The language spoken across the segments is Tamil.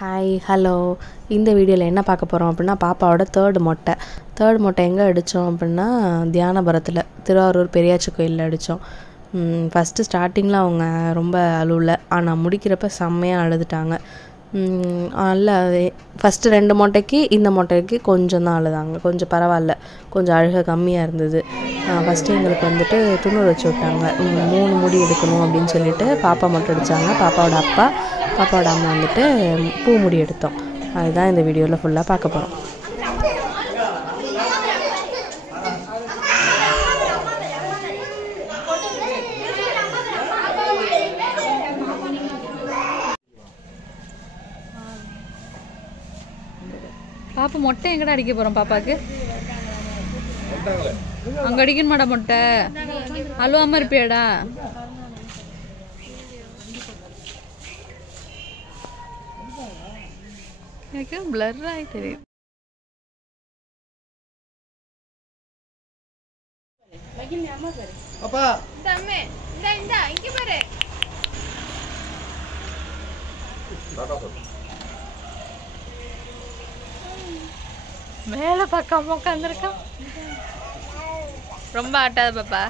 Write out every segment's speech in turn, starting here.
Hi hello. இந்த வீடியோவில் என்ன பார்க்க போகிறோம் அப்படின்னா, பாப்பாவோட தேர்ட் மொட்டை எங்கே அடித்தோம் அப்படின்னா, தியானபுரத்தில் திருவாரூர் பெரியாச்சி கோயிலில் அடித்தோம். ஃபஸ்ட்டு ஸ்டார்டிங்கில் அவங்க ரொம்ப அழுவலை, ஆனால் முடிக்கிறப்ப செம்மையாக அழுதுட்டாங்க. நல்லா ஃபஸ்ட்டு 2 மொட்டைக்கு இந்த மொட்டைக்கு கொஞ்சம் தான் அழுதாங்க, கொஞ்சம் பரவாயில்ல, கொஞ்சம் அழுகை கம்மியாக இருந்தது. ஃபஸ்ட்டு எங்களுக்கு வந்துட்டு துணூறு வச்சு விட்டாங்க. 3 முடி எடுக்கணும் அப்படின்னு சொல்லிட்டு பாப்பா மட்டும் அடித்தாங்க. பாப்பாவோட அப்பா பாப்பாவோட அம்மா வந்துட்டு பூ முடி எடுத்தோம். அதுதான் இந்த வீடியோவில் ஃபுல்லாக பார்க்க போகிறோம். பாப்பா மொட்டை எங்கடா அடிக்க போறோம்? பாப்பாக்கு அங்க அடிக்கணும் மாடா மொட்டை. அழுவாம இருப்பியாடா? எனக்கு பிளர் ஆகி தெரியுது. மேல பார்க்காம உட்காந்துருக்கான். ரொம்ப ஆட்டாத பாப்பா.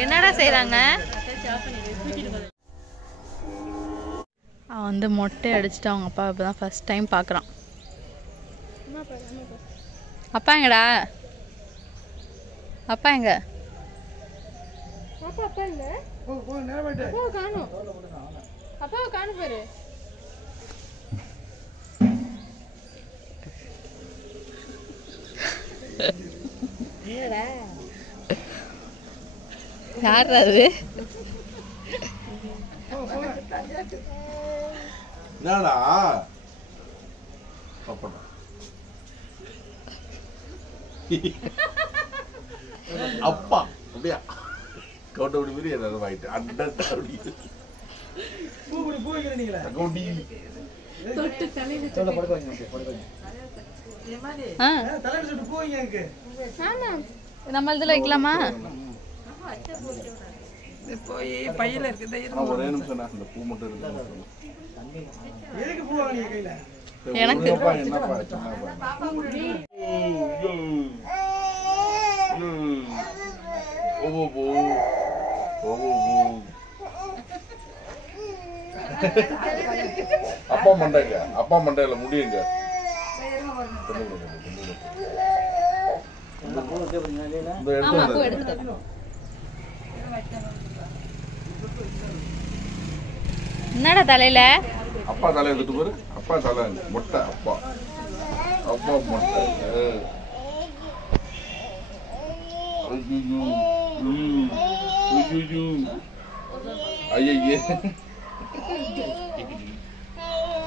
என்னடா செய்றாங்க? அவன் வந்து மொட்டை அடிச்சுட்டு அவங்க அப்பா இப்பதான் ஃபர்ஸ்ட் டைம் பார்க்குறான். அப்பா எங்கடா? அப்பா எங்க? அப்பாவை காணும் பாரு. யார் அது? அப்பா அப்படியா கவுண்ட் அப்படி மாதிரி ஏதாவது வாங்கிட்டு அண்டர் அப்படி நம்ம இதுல வைக்கலாமா? ஒரே நிமிஷம் இந்த பூ மட்டும் இருக்கு. எனக்கு அப்பா மண்டையில முடியுங்க. என்னடா தலையில? அப்பா தலை எடுத்துட்டு போரு. அப்பா தலை மொட்டை. அப்பா அப்பா மொட்டை. ஐயே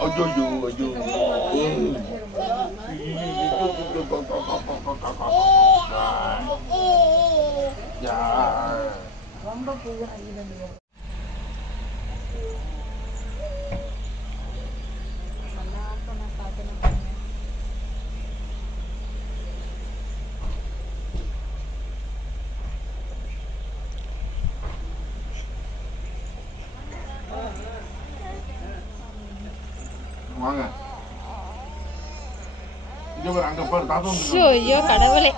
அஜோ அஜோ ரொம்ப வாங்க அங்க பாரு தாத்தா. ஐயோ கடவுளே.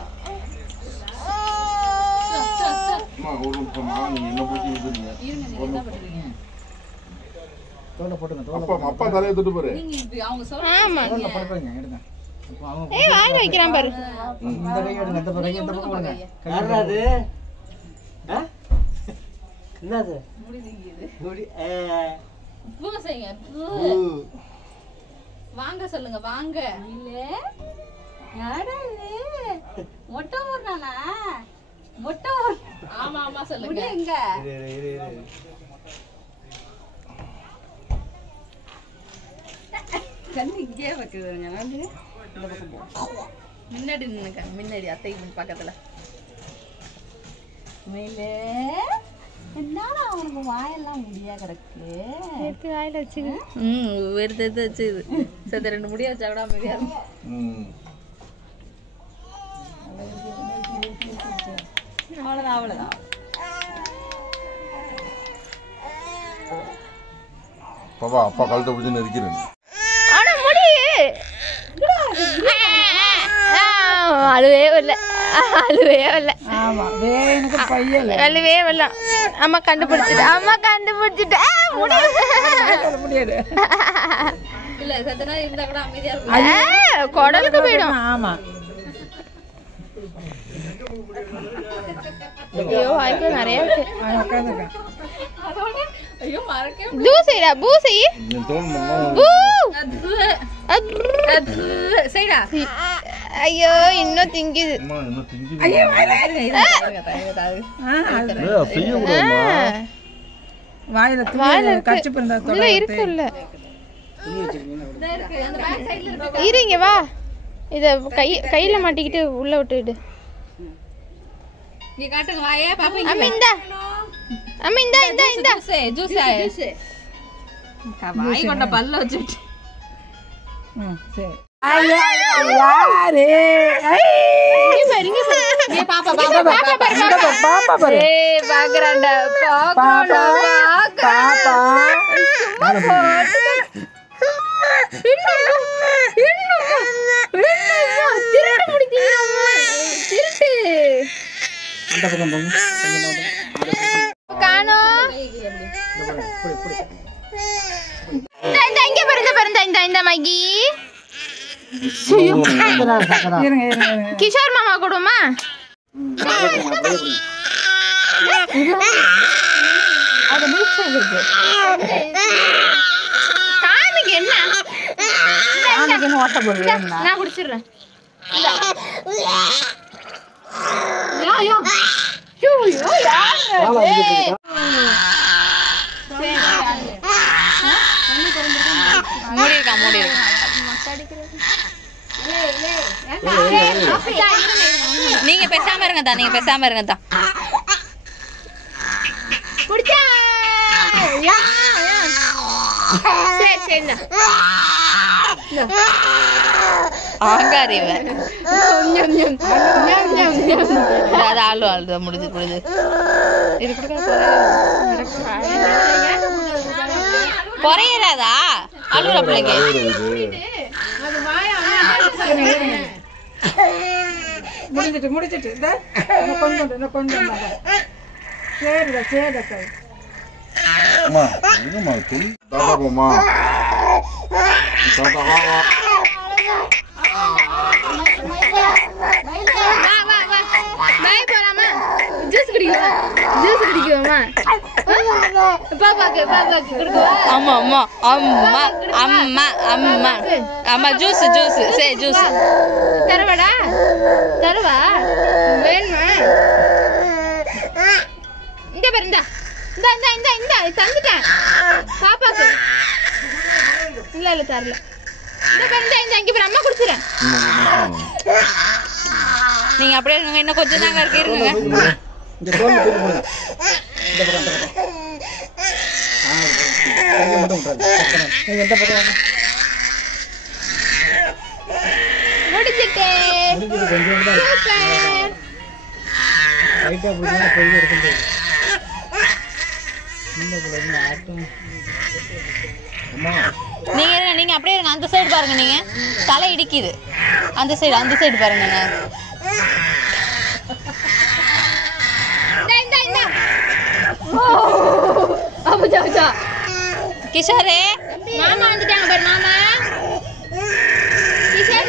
ஒரு நிமிஷம் என்ன போட்டு அப்பா தலையை எடுத்துட்டு போரு. வாங்க வைக்கிறான் பாரு. வாங்க சொல்லுங்க. வாங்க. மொட்டை ஊர்னானா? மொட்டை ஊர். ஆமா ஆமா சொல்லுங்க. எங்க கண்ணு இங்கே வைக்கிறதுங்க. முன்னாடி நின்னுங்க. முன்னாடி அத்தை பக்கத்துல. மேலே என்னடா அவனுக்கு வாயெல்லாம் முடியா கிடக்கு. எடுத்து வாயில வச்சுக்கு. எடுத்து எடுத்து வச்சுது. சரி 2 முடியா வச்சா கூட அமைதியா இருக்கும். அவ்வளோதான் அவ்வளோதான். பாப்பா அப்பா கழுத்தை பிடிச்சி நெரிக்கிறேன். அழுவே வரல அழுவே வரல. ஆமா வேணுக்கு பையல அழுவே வரல. அம்மா கண்டுபிடிச்சிட்டு முடியாது. இல்ல சத்தனா இருந்தா கூட அமைதியா இருக்கும். குடலுக்கு போயிடும். ஆமா ஐயோ வாய்ப்பு நிறைய இருக்கு. உட்காந்துருக்கேன். ஐயோ மறக்க பூசைடா பூசை பூ செய்டா. ஐயோ இன்னும் திங்குது. வாயில கடிச்சு உள்ள இருக்குல்ல. இருங்க வா இத கையில மாட்டிக்கிட்டு உள்ள விட்டுடு. நீ காட்டுங்க வாயே பாப்பா. அம்மா இந்த ஜூஸ் வாய் கொண்ட பல்ல வச்சுட்டு. சரி யாரு பாப்பா பாரு. ஏய் பாக்குறான்டா பாப்பா. கிஷோர் மாமா கொடுமா. காமிக்கு என்ன நான் குடிச்சிடுறேன். நீங்க பேசாம இருங்க தான். ஆங்காரி ஆளு முடிஞ்சு இது குறையறாதா அழுற பிள்ளைங்க. முடிச்சிட்டு கொஞ்சம் சரிடா அம்மா என்னம்மா துணி தாத்தா போமா தாத்தா வா பாய் போலாமா. ஜூஸ் குடிக்குவோமா பாப்பாக்கு குடுக்குவா. ஆமா அம்மா அம்மா அம்மா அம்மா அம்மா ஜூஸ் சரி ஜூஸ் தருவா வேணுமா. இந்த பாரு இந்த தந்துட்டேன் பாப்பாக்கு. இல்ல தரல. இந்த பாரு இந்த இங்க பாரு அம்மா குடிச்சிரேன். நீங்க அப்படியே இருங்க இன்னும் கொஞ்சம் தாங்க இருக்கு இருங்க. இந்த தோல் தூக்கி போடுங்க. இந்த பக்கம் கையை மட்டும் விட்டுறாங்க. நீங்க எந்த பக்கம் வாங்க. முடிஞ்சிட்டே. கொஞ்சம் தான் இருக்கு. ரைட்டா புடிச்சா போய் இருக்குது. இந்த குள்ள ஆட்டம். அம்மா நீங்க அப்படியே இருங்க. அந்த சைடு பாருங்க. நீங்க தலை இடிக்குது. அந்த சைடு பாருங்க. கிஷோரே மாமா வந்துட்டாங்க பாரு. மாமா கிஷோர்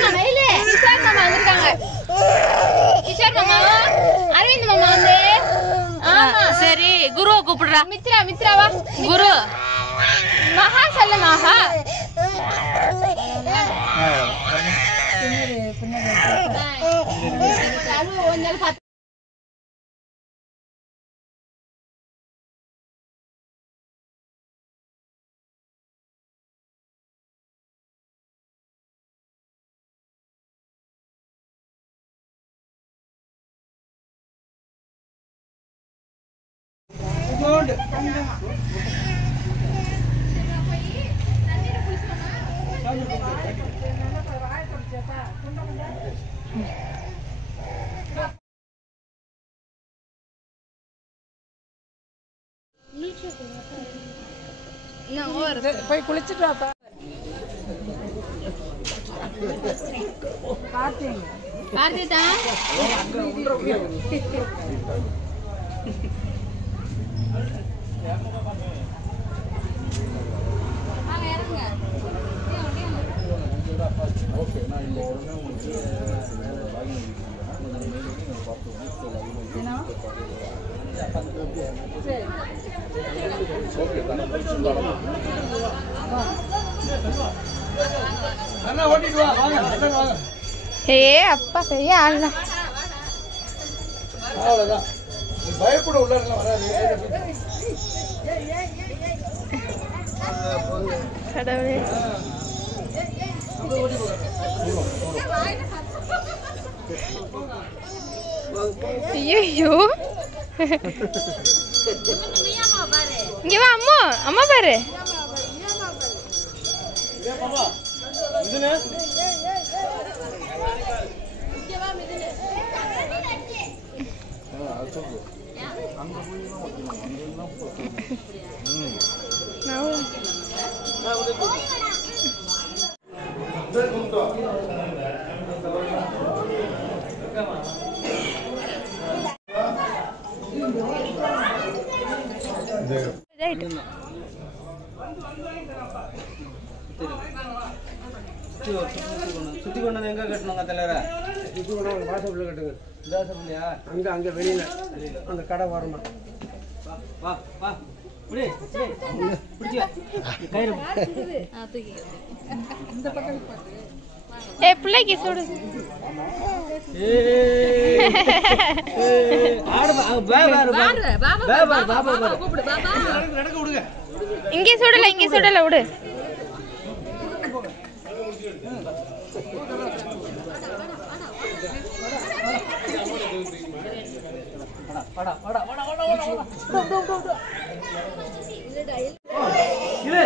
மாமா வந்துட்டாங்க. கிஷோர் மாமா அரவிந்த் மாமா வந்து. ஆமா சரி குருவை கூப்பிடுறா. மித்ரா வா. குரு மகா சொல்ல மகா. போய் குளிச்சுட்டு வாப்பா. கார்த்திகா அப்பா பெரிய ஆள் தான். பயப்பட உள்ள வராது. கடவுளே ஐயோ இங்க வா அம்மா அம்மா பாரு சுத்தி கொண்டு எங்க கட்டணுங்க தலைவர? சுத்தி கொண்டு வாசப்புல கட்டுங்க. வாசப்புலையா? அங்க வெளியில அந்த கடை வரணும். வா வா புடி புடி கயிறு தூக்கி இந்த பக்கம் ஏய் பிள்ளைக்கு சுடு. ஆடு பாபா கூப்பிடு பாபா. நடக்க விடுங்க. இங்கே சுடல விடு. வாடா வாடா வாடா வாடா வாடா. இது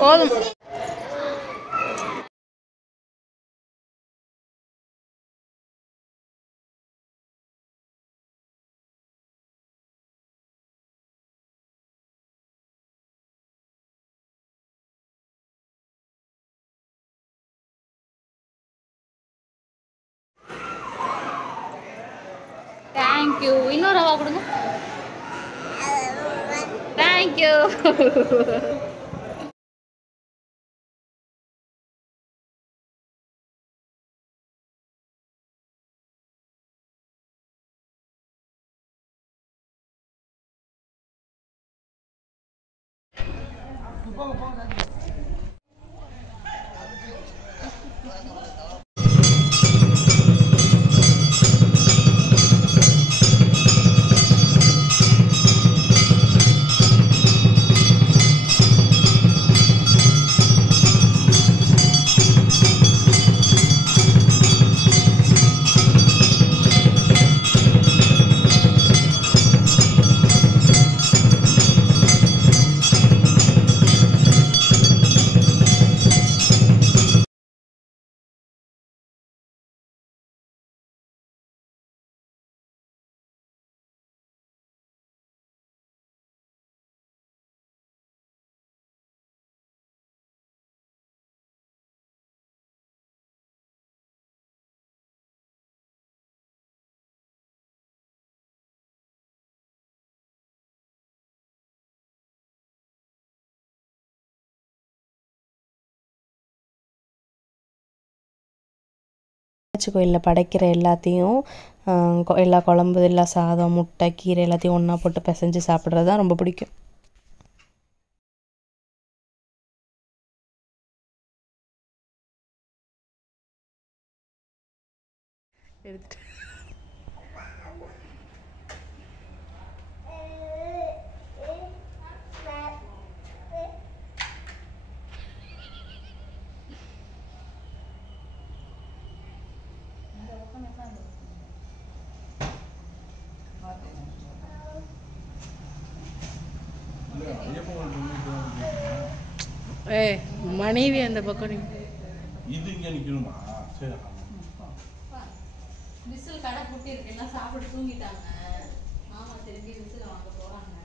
போதும். தேங்க்யூ. இன்னொரு ரவா கொடுங்க. தேங்க்யூ. கோயிலில் படைக்கிற எல்லாத்தையும் எல்லா குழம்பு, எல்லா சாதம், முட்டை, கீரை எல்லாத்தையும் ஒன்றா போட்டு பிசைஞ்சு சாப்பிட்றது தான் ரொம்ப பிடிக்கும். எடுத்துட்டு மனைவி அந்த பக்கம் இது இங்க நிக்கணுமா? சரி. விசில் கடை குட்டி இருக்கு, எல்லாம் சாப்பிட்டு தூங்கிட்டாங்க. மாமா திரும்பி விசில் வாங்க போறாங்க.